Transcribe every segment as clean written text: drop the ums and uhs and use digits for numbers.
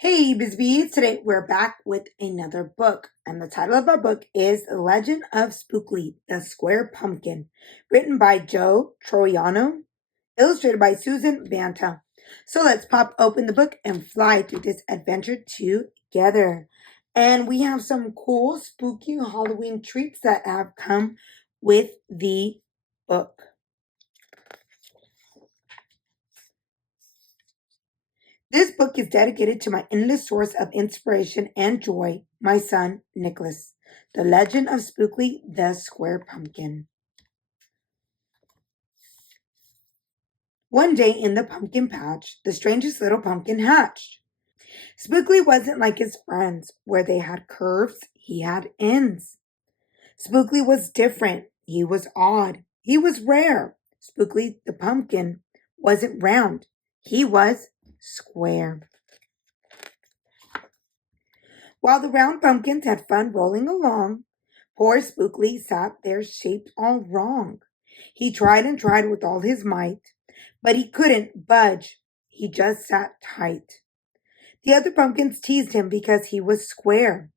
Hey, Bisbees. Today we're back with another book, and the title of our book is Legend of Spookley, the Square Pumpkin, written by Joe Troiano, illustrated by Susan Banta. So let's pop open the book and fly through this adventure together. And we have some cool, spooky Halloween treats that have come with the book. This book is dedicated to my endless source of inspiration and joy, my son, Nicholas. The Legend of Spookley, the Square Pumpkin. One day in the pumpkin patch, the strangest little pumpkin hatched. Spookley wasn't like his friends, where they had curves, he had ends. Spookley was different. He was odd. He was rare. Spookley the pumpkin wasn't round. He was square. While the round pumpkins had fun rolling along, poor Spookley sat there shaped all wrong. He tried and tried with all his might, but he couldn't budge. He just sat tight. The other pumpkins teased him because he was square.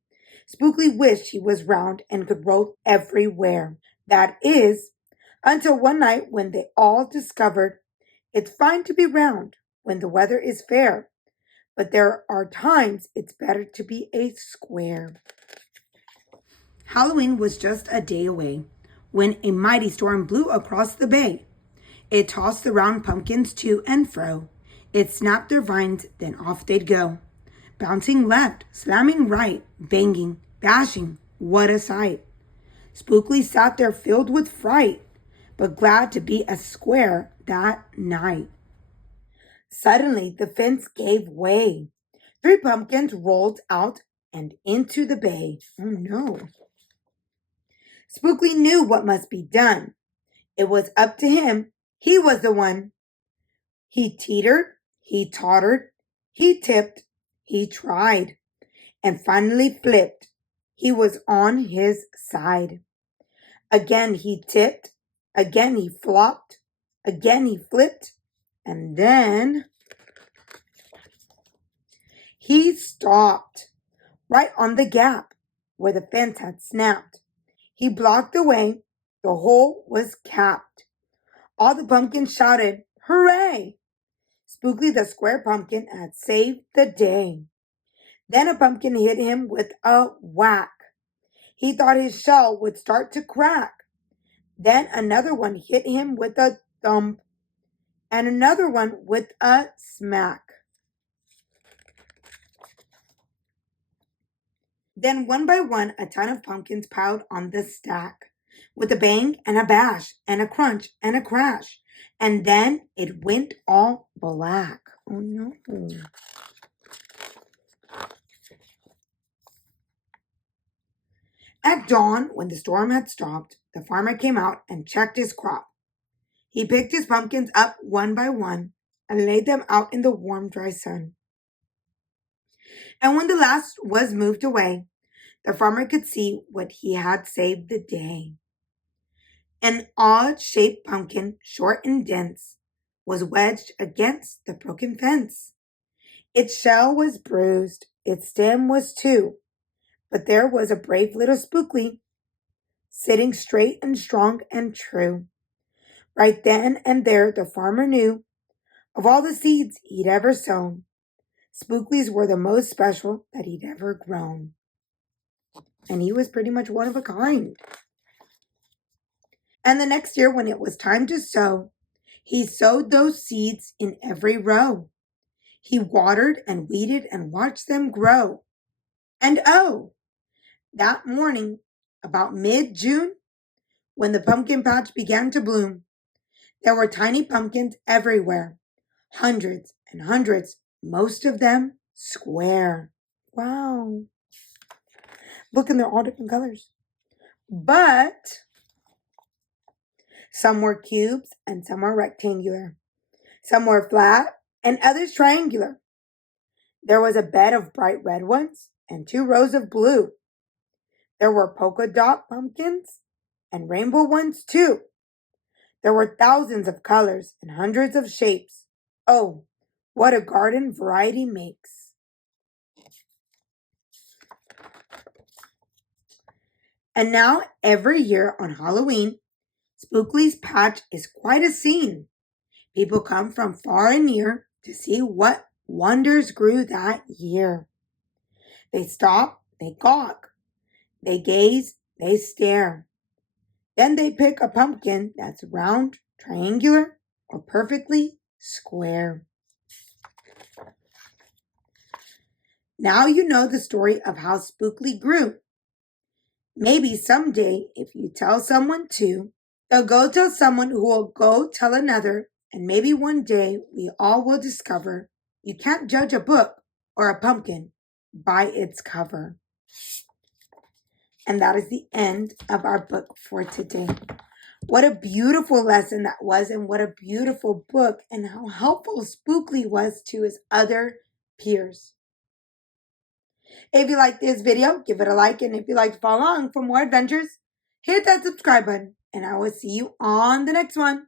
Spookley wished he was round and could roll everywhere. That is, until one night when they all discovered it's fine to be round when the weather is fair, but there are times it's better to be a square. Halloween was just a day away when a mighty storm blew across the bay. It tossed the round pumpkins to and fro. It snapped their vines, then off they'd go. Bouncing left, slamming right, banging, bashing, what a sight. Spookley sat there filled with fright, but glad to be a square that night. Suddenly, the fence gave way. 3 pumpkins rolled out and into the bay. Oh no. Spookley knew what must be done. It was up to him. He was the one. He teetered, he tottered, he tipped, he tried, and finally flipped. He was on his side. Again he tipped, again he flopped, again he flipped, and then he stopped right on the gap where the fence had snapped. He blocked the way. The hole was capped. All the pumpkins shouted, "Hooray!" Spookley the square pumpkin had saved the day. Then a pumpkin hit him with a whack. He thought his shell would start to crack. Then another one hit him with a thump, and another one with a smack. Then one by one, a ton of pumpkins piled on the stack, with a bang and a bash and a crunch and a crash. And then it went all black. Oh no. At dawn, when the storm had stopped, the farmer came out and checked his crop. He picked his pumpkins up one by one and laid them out in the warm, dry sun. And when the last was moved away, the farmer could see what he had saved the day. An odd-shaped pumpkin, short and dense, was wedged against the broken fence. Its shell was bruised, its stem was too, but there was a brave little Spookley, sitting straight and strong and true. Right then and there the farmer knew, of all the seeds he'd ever sown, Spookleys were the most special that he'd ever grown. And he was pretty much one of a kind. And the next year, when it was time to sow, he sowed those seeds in every row. He watered and weeded and watched them grow. And oh, that morning, about mid-June, when the pumpkin patch began to bloom, there were tiny pumpkins everywhere, hundreds and hundreds, most of them square. Wow. Look, and they're all different colors. But some were cubes and some were rectangular. Some were flat and others triangular. There was a bed of bright red ones and 2 rows of blue. There were polka dot pumpkins and rainbow ones too. There were thousands of colors and hundreds of shapes. Oh, what a garden variety makes. And now, every year on Halloween, Spookley's patch is quite a scene. People come from far and near to see what wonders grew that year. They stop, they gawk, they gaze, they stare. Then they pick a pumpkin that's round, triangular, or perfectly square. Now you know the story of how Spookley grew. Maybe someday, if you tell someone too, they'll go tell someone who will go tell another, and maybe one day we all will discover you can't judge a book or a pumpkin by its cover. And that is the end of our book for today. What a beautiful lesson that was, and what a beautiful book, and how helpful Spookley was to his other peers. If you like this video, give it a like, and if you'd like to follow along for more adventures, hit that subscribe button, and I will see you on the next one.